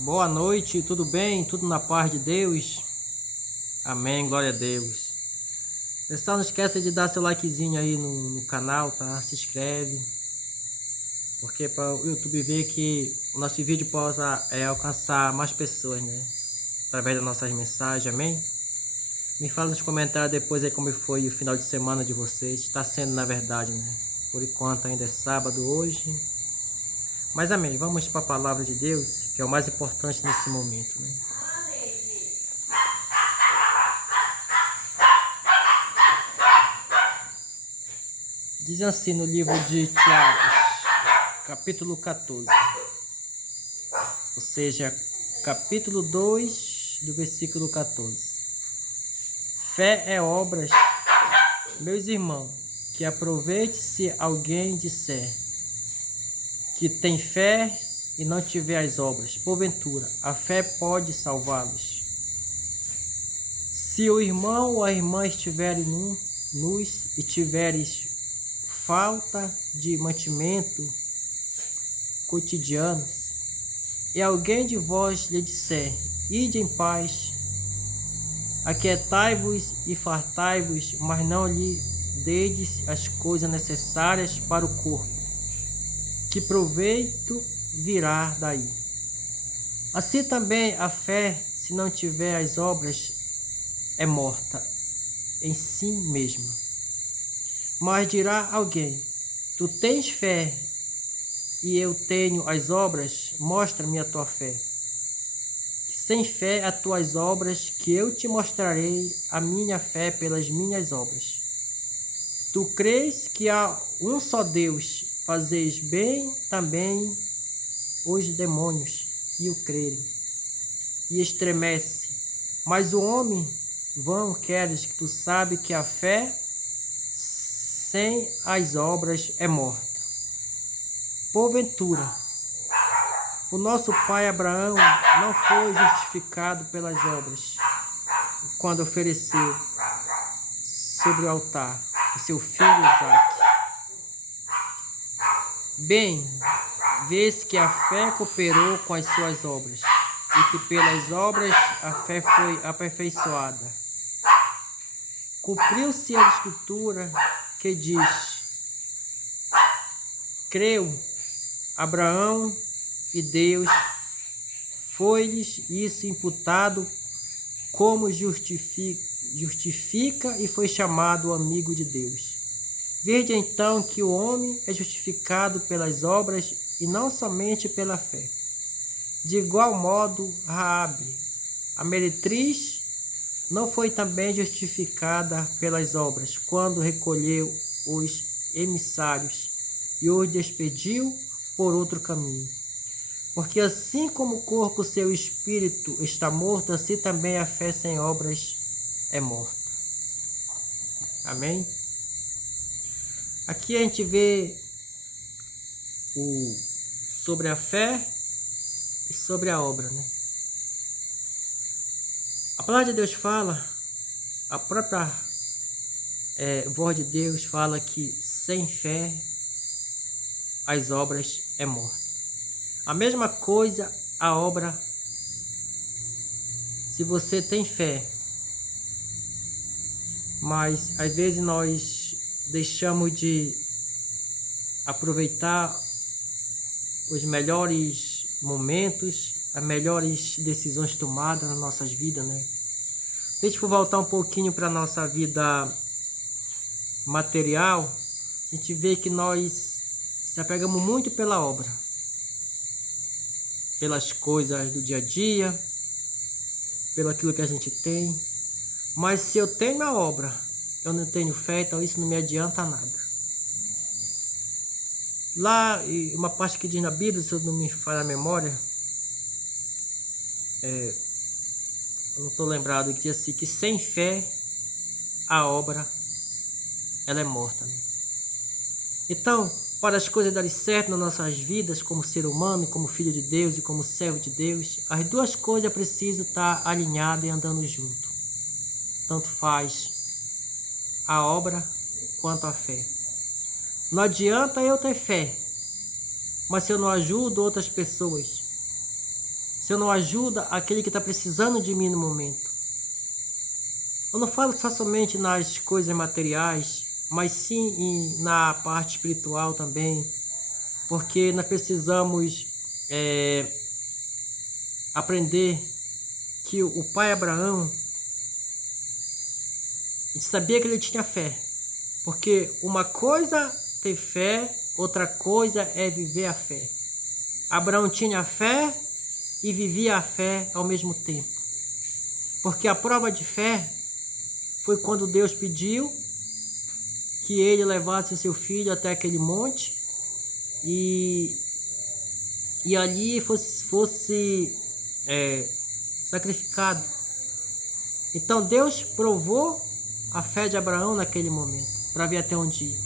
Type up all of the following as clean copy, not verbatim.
Boa noite, tudo bem? Tudo na paz de Deus? Amém, glória a Deus. Pessoal, não esqueça de dar seu likezinho aí no canal, tá? Se inscreve, porque para o YouTube ver que o nosso vídeo possa alcançar mais pessoas, né? Através das nossas mensagens, amém? Me fala nos comentários depois aí como foi o final de semana de vocês. Está sendo, na verdade, né? Por enquanto ainda é sábado hoje. Mas amém, vamos para a palavra de Deus, que é o mais importante nesse momento, né? Diz assim no livro de Tiago, capítulo 14, ou seja, capítulo 2, do versículo 14. Fé é obras, meus irmãos, que aproveite se alguém disser que tem fé e não tiver as obras. Porventura, a fé pode salvá-los. Se o irmão ou a irmã estiverem nus e tiveres falta de mantimento cotidiano, e alguém de vós lhe disser, ide em paz, aquietai-vos e fartai-vos, mas não lhe dedes as coisas necessárias para o corpo, que proveito virá daí? Assim também a fé, se não tiver as obras, é morta em si mesma. Mas dirá alguém, tu tens fé e eu tenho as obras, mostra-me a tua fé. Sem fé as tuas obras, que eu te mostrarei a minha fé pelas minhas obras. Tu crês que há um só Deus, fazeis bem também os demônios e o crerem, e estremece. Mas o homem vão queres que tu sabe que a fé sem as obras é morta. Porventura, o nosso pai Abraão não foi justificado pelas obras, quando ofereceu sobre o altar o seu filho Isaque. Bem, vês que a fé cooperou com as suas obras, e que pelas obras a fé foi aperfeiçoada. Cumpriu-se a escritura que diz, creu Abraão e Deus, foi-lhes isso imputado como justifica e foi chamado amigo de Deus. Vede então que o homem é justificado pelas obras e não somente pela fé. De igual modo, Raabe, a meretriz, não foi também justificada pelas obras, quando recolheu os emissários e os despediu por outro caminho. Porque assim como o corpo, seu espírito está morto, assim também a fé sem obras é morta. Amém? Aqui a gente vê sobre a fé e sobre a obra, né? A palavra de Deus fala, a própria voz de Deus fala que sem fé as obras é morta. A mesma coisa a obra, se você tem fé, mas às vezes nós deixamos de aproveitar os melhores momentos, as melhores decisões tomadas nas nossas vidas, né? Se a gente for voltar um pouquinho para a nossa vida material, a gente vê que nós se apegamos muito pela obra, pelas coisas do dia a dia, pelo aquilo que a gente tem. Mas se eu tenho a obra, eu não tenho fé, então isso não me adianta nada. Lá, uma parte que diz na Bíblia, se eu não me falha a memória, eu não estou lembrado, que diz assim, que sem fé a obra ela é morta, né? Então, para as coisas darem certo nas nossas vidas, como ser humano, como filho de Deus e como servo de Deus, as duas coisas precisam estar alinhadas e andando junto. Tanto faz a obra quanto a fé. Não adianta eu ter fé, mas se eu não ajudo outras pessoas, se eu não ajudo aquele que está precisando de mim no momento. Eu não falo só somente nas coisas materiais, mas sim na parte espiritual também, porque nós precisamos aprender que o pai Abraão, a gente sabia que ele tinha fé, porque uma coisa é ter fé, outra coisa é viver a fé. Abraão tinha fé e vivia a fé ao mesmo tempo, porque a prova de fé foi quando Deus pediu que ele levasse o seu filho até aquele monte e ali fosse sacrificado. Então Deus provou a fé de Abraão naquele momento, para ver até onde ia.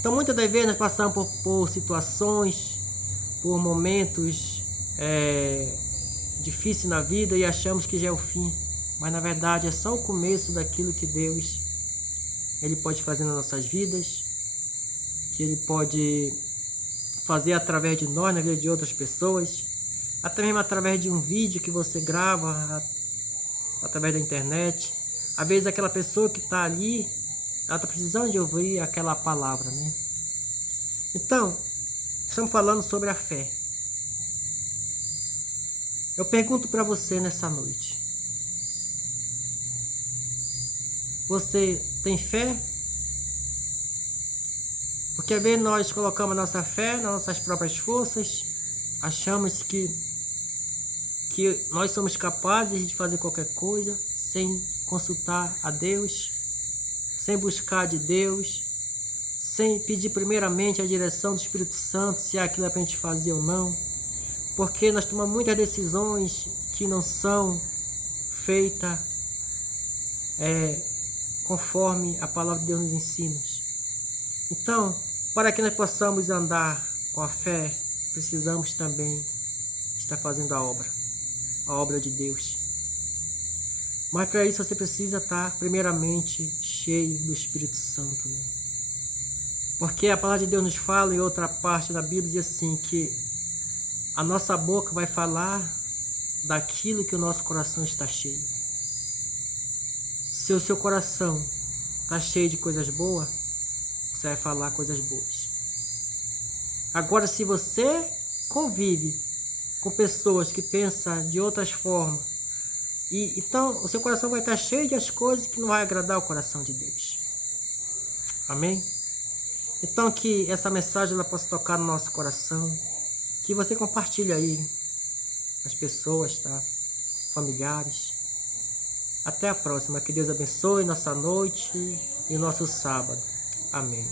Então muitas das vezes nós passamos por situações, por momentos difíceis na vida e achamos que já é o fim, mas na verdade é só o começo daquilo que Deus Ele pode fazer nas nossas vidas, que Ele pode fazer através de nós, na vida de outras pessoas, até mesmo através de um vídeo que você grava, através da internet. Às vezes aquela pessoa que está ali, ela está precisando de ouvir aquela palavra, né? Então, estamos falando sobre a fé. Eu pergunto para você nessa noite: você tem fé? Porque às vezes nós colocamos nossa fé nas nossas próprias forças, achamos que nós somos capazes de fazer qualquer coisa sem consultar a Deus, sem buscar de Deus, sem pedir primeiramente a direção do Espírito Santo, se aquilo é para a gente fazer ou não. Porque nós tomamos muitas decisões que não são feitas conforme a palavra de Deus nos ensina. Então, para que nós possamos andar com a fé, precisamos também estar fazendo a obra de Deus. Mas para isso você precisa estar primeiramente cheio do Espírito Santo, né? Porque a palavra de Deus nos fala em outra parte da Bíblia, diz assim, que a nossa boca vai falar daquilo que o nosso coração está cheio. Se o seu coração está cheio de coisas boas, você vai falar coisas boas. Agora, se você convive com pessoas que pensam de outras formas, então o seu coração vai estar cheio de as coisas que não vai agradar o coração de Deus. Amém? Então que essa mensagem ela possa tocar no nosso coração, que você compartilhe aí com as pessoas, tá? Familiares. Até a próxima. Que Deus abençoe nossa noite e o nosso sábado. Amém.